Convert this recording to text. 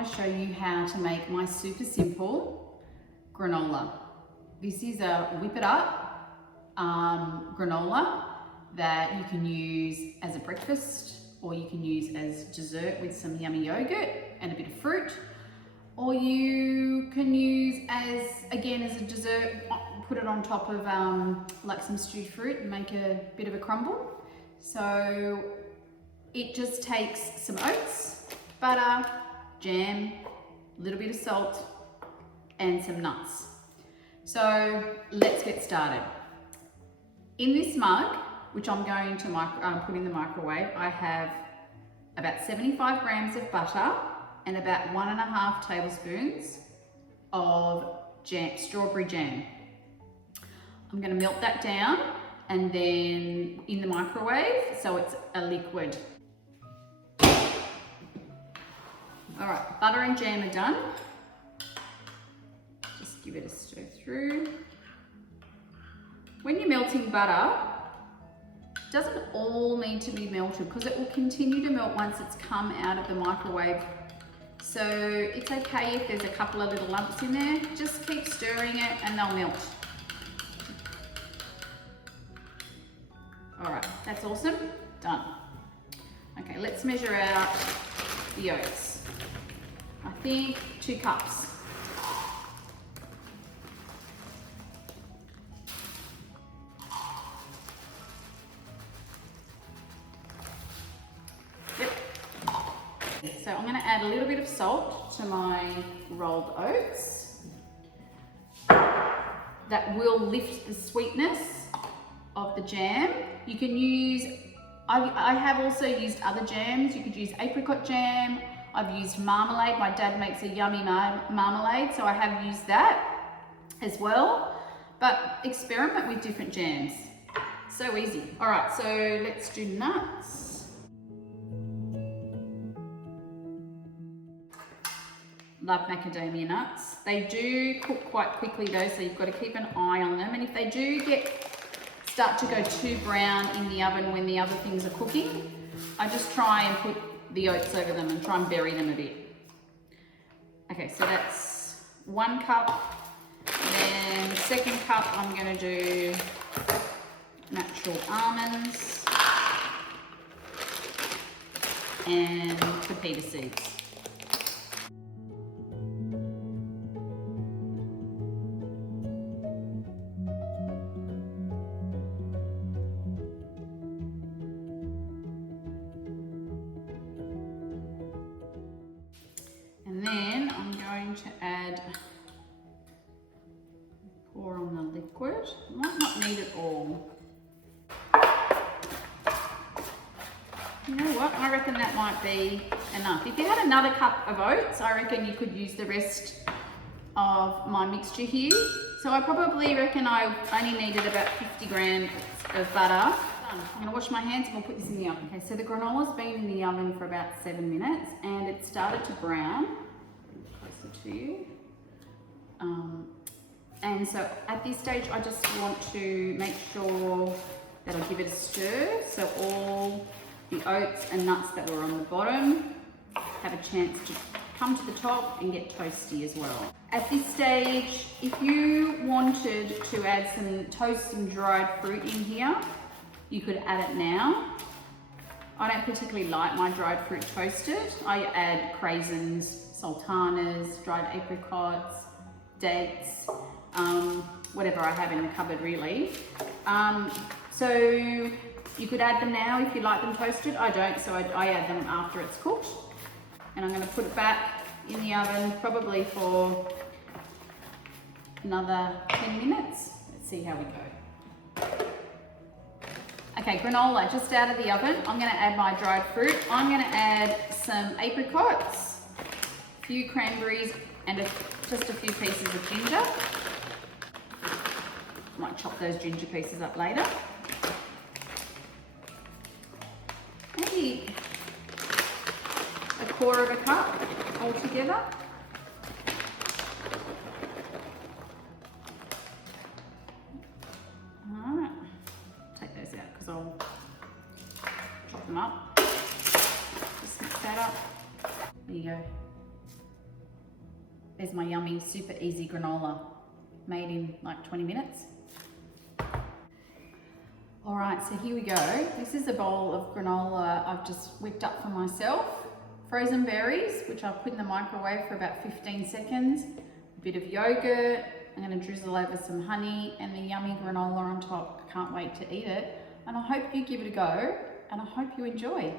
want to show you how to make my super simple granola. This is a whip it up granola that you can use as a breakfast, or you can use as dessert with some yummy yogurt and a bit of fruit, or you can use as a dessert, put it on top of like some stewed fruit and make a bit of a crumble. So it just takes some oats, butter, jam, a little bit of salt and some nuts. So let's get started. In this mug, which I'm going to put in the microwave, I have about 75 grams of butter and about 1.5 tablespoons of jam, strawberry jam. I'm going to melt that down and then in the microwave so it's a liquid. All right, butter and jam are done. Just give it a stir through. When you're melting butter, it doesn't all need to be melted because it will continue to melt once it's come out of the microwave. So it's okay if there's a couple of little lumps in there. Just keep stirring it and they'll melt. All right, that's awesome, done. Okay, let's measure out the oats. I think 2 cups. Yep. So I'm going to add a little bit of salt to my rolled oats. That will lift the sweetness of the jam. You can use, I have also used other jams. You could use apricot jam. I've used marmalade. My dad makes a yummy marmalade, so I have used that as well. But experiment with different jams. So easy. All right, so let's do nuts. Love macadamia nuts. They do cook quite quickly though, so you've got to keep an eye on them. And if they do start to go too brown in the oven when the other things are cooking, I just try and put the oats over them and try and bury them a bit. Okay, so that's 1 cup. And then the second cup, I'm going to do natural almonds and pepita seeds. And then I'm going to pour on the liquid. Might not need it all. You know what, I reckon that might be enough. If you had another cup of oats, I reckon you could use the rest of my mixture here. So I probably reckon I only needed about 50 grams of butter. I'm going to wash my hands and we'll put this in the oven. Okay, so the granola's been in the oven for about 7 minutes and it started to brown. Closer to you. And so at this stage, I just want to make sure that I give it a stir so all the oats and nuts that were on the bottom have a chance to come to the top and get toasty as well. At this stage, if you wanted to add some dried fruit in here, you could add it now. I don't particularly like my dried fruit toasted. I add craisins, sultanas, dried apricots, dates, whatever I have in the cupboard really. So you could add them now if you like them toasted. I don't, so I add them after it's cooked. And I'm going to put it back in the oven probably for another 10 minutes. Let's see how we go. Okay, granola just out of the oven. I'm going to add my dried fruit. I'm going to add some apricots, a few cranberries, and just a few pieces of ginger. Might chop those ginger pieces up later. Maybe a 1/4 cup altogether. Alright, take those out because I'll chop them up. Just mix that up. There you go. There's my yummy, super easy granola, made in like 20 minutes. All right, so here we go. This is a bowl of granola I've just whipped up for myself. Frozen berries, which I've put in the microwave for about 15 seconds. A bit of yogurt. I'm gonna drizzle over some honey and the yummy granola on top. I can't wait to eat it. And I hope you give it a go and I hope you enjoy.